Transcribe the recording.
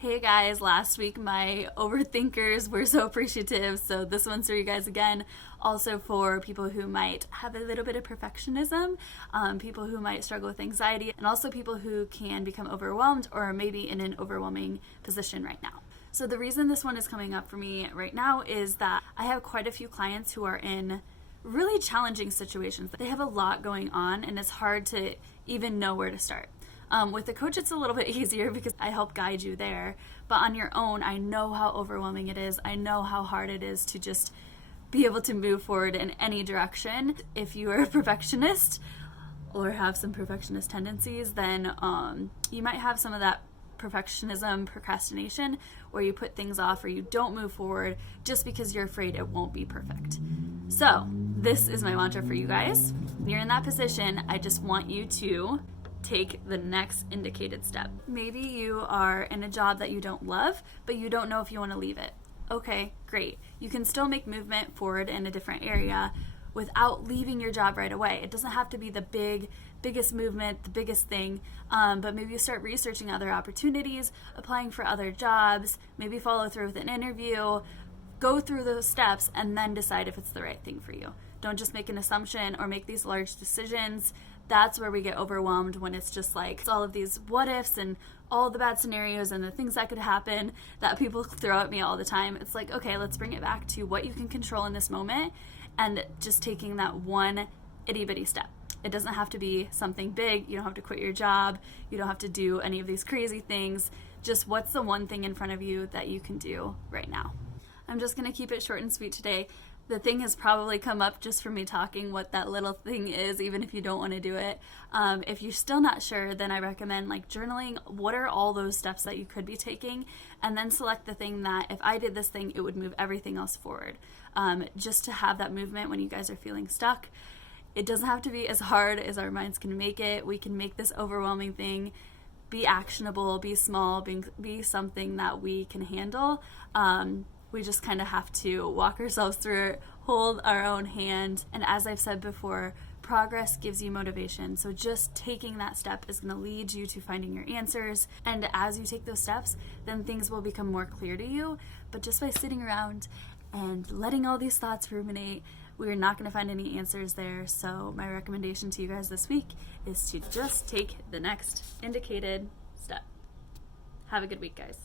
Hey guys, last week my overthinkers were so appreciative, so this one's for you guys again. Also for people who might have a little bit of perfectionism, people who might struggle with anxiety, and also people who can become overwhelmed or maybe in an overwhelming position right now. So the reason this one is coming up for me right now is that I have quite a few clients who are in really challenging situations. They have a lot going on and it's hard to even know where to start. With a coach, it's a little bit easier because I help guide you there. But on your own, I know how overwhelming it is. I know how hard it is to just be able to move forward in any direction. If you are a perfectionist or have some perfectionist tendencies, then you might have some of that perfectionism, procrastination, where you put things off or you don't move forward just because you're afraid it won't be perfect. So this is my mantra for you guys. When you're in that position, I just want you to take the next indicated step. Maybe you are in a job that you don't love, but you don't know if you want to leave it. Okay, great. You can still make movement forward in a different area without leaving your job right away. It doesn't have to be the biggest movement, the biggest thing, but maybe you start researching other opportunities, applying for other jobs, maybe follow through with an interview, go through those steps, and then decide if it's the right thing for you. Don't just make an assumption or make these large decisions. That's where we get overwhelmed, when it's just like it's all of these what ifs and all the bad scenarios and the things that could happen that people throw at me all the time. It's like, okay, let's bring it back to what you can control in this moment and just taking that one itty bitty step. It doesn't have to be something big. You don't have to quit your job. You don't have to do any of these crazy things. Just what's the one thing in front of you that you can do right now? I'm just going to keep it short and sweet today. The thing has probably come up just from me talking what that little thing is, even if you don't want to do it. If you're still not sure, then I recommend journaling. What are all those steps that you could be taking? And then select the thing that if I did this thing, it would move everything else forward. Just to have that movement when you guys are feeling stuck. It doesn't have to be as hard as our minds can make it. We can make this overwhelming thing be actionable, be small, be something that we can handle. We just kind of have to walk ourselves through it, hold our own hand. And as I've said before, progress gives you motivation. So just taking that step is going to lead you to finding your answers. And as you take those steps, then things will become more clear to you. But just by sitting around and letting all these thoughts ruminate, we're not going to find any answers there. So my recommendation to you guys this week is to just take the next indicated step. Have a good week, guys.